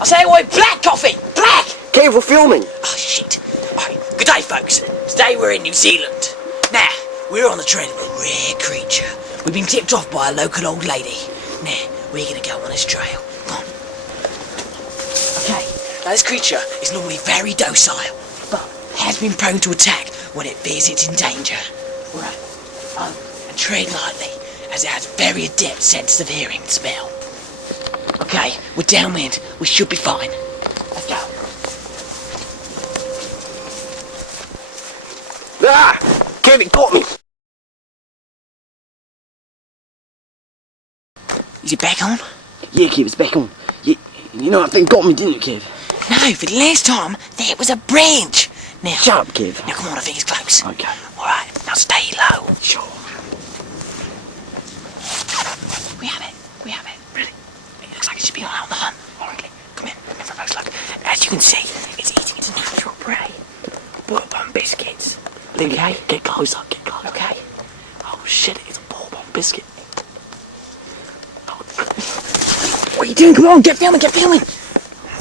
I say I want black coffee! Black! Kev, we're filming. Oh, shit. Alright, good day, folks. Today we're in New Zealand. Now, we're on the trail of a rare creature. We've been tipped off by a local old lady. Now, we're gonna go on this trail. Come on. Okay, now this creature is normally very docile, but has been prone to attack when it fears it's in danger. Right. And tread lightly, as it has very adept sense of hearing and smell. Okay, we're downwind. We should be fine. Let's go. Ah! Kev, it got me. Is it back on? Yeah, Kev, it's back on. You know that thing got me, didn't you, Kev? No, for the last time, there was a branch. Now, shut up, Kev. Now, come on, I think it's close. Okay. Alright, now stay low. Sure. We have it. We have it. Really? It looks like it should be out on the hunt. Okay, come in for a close look. As you can see, it's eating its natural prey. Bourbon biscuits. Okay? Get closer, get closer. Okay. Oh shit, it's a bourbon biscuit. What are you doing? Come on, get filming, get filming.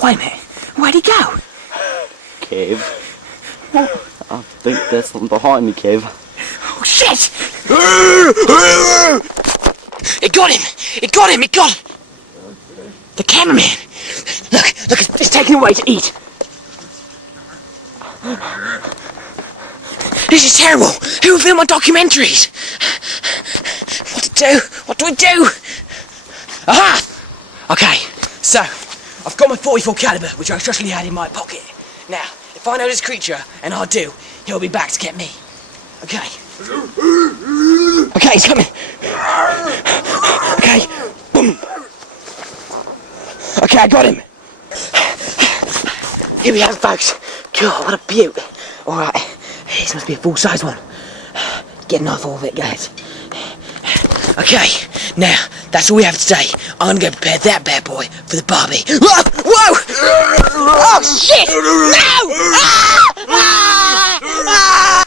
Wait a minute. Where'd he go? Kev. I think there's something behind me, Kev. Oh shit! It got him! It got him! It got the cameraman! Look, it's taking away to eat. This is terrible! Who will film my documentaries? What to do? What do we do? Aha! Okay, so I've got my .44 caliber, which I trustfully had in my pocket. Now, if I know this creature, and I do, he'll be back to get me. Okay. Okay, he's coming. Okay. Boom. Okay, I got him. Here we have it, folks. God, what a beaut. Alright, this must be a full-size one. Get a knife off it, guys. Okay, now, that's all we have today. I'm gonna go prepare that bad boy for the barbie. Whoa! Whoa! Oh, shit! No! Ah! Ah! Ah!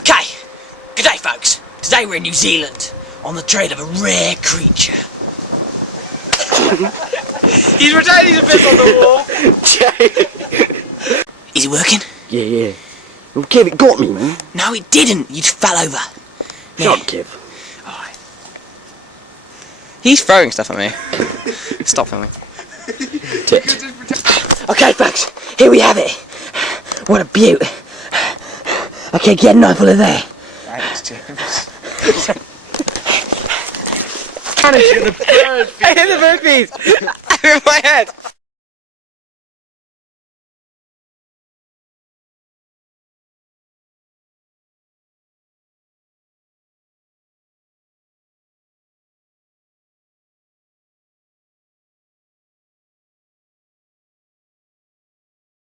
Okay, good day, folks. Today we're in New Zealand, on the trail of a rare creature. He's pretending to piss on the wall. Is it working? Yeah. Well, Kev, it got me, man. No, it didn't. You just fell over. Shut up, Kev. Alright. He's throwing stuff at me. Stop filming. Tit. Okay, folks, here we have it. What a beaut. Okay, get a knife full of there. Thanks, James. Cannon to the bird feed. I hit the bird feed. Over my head.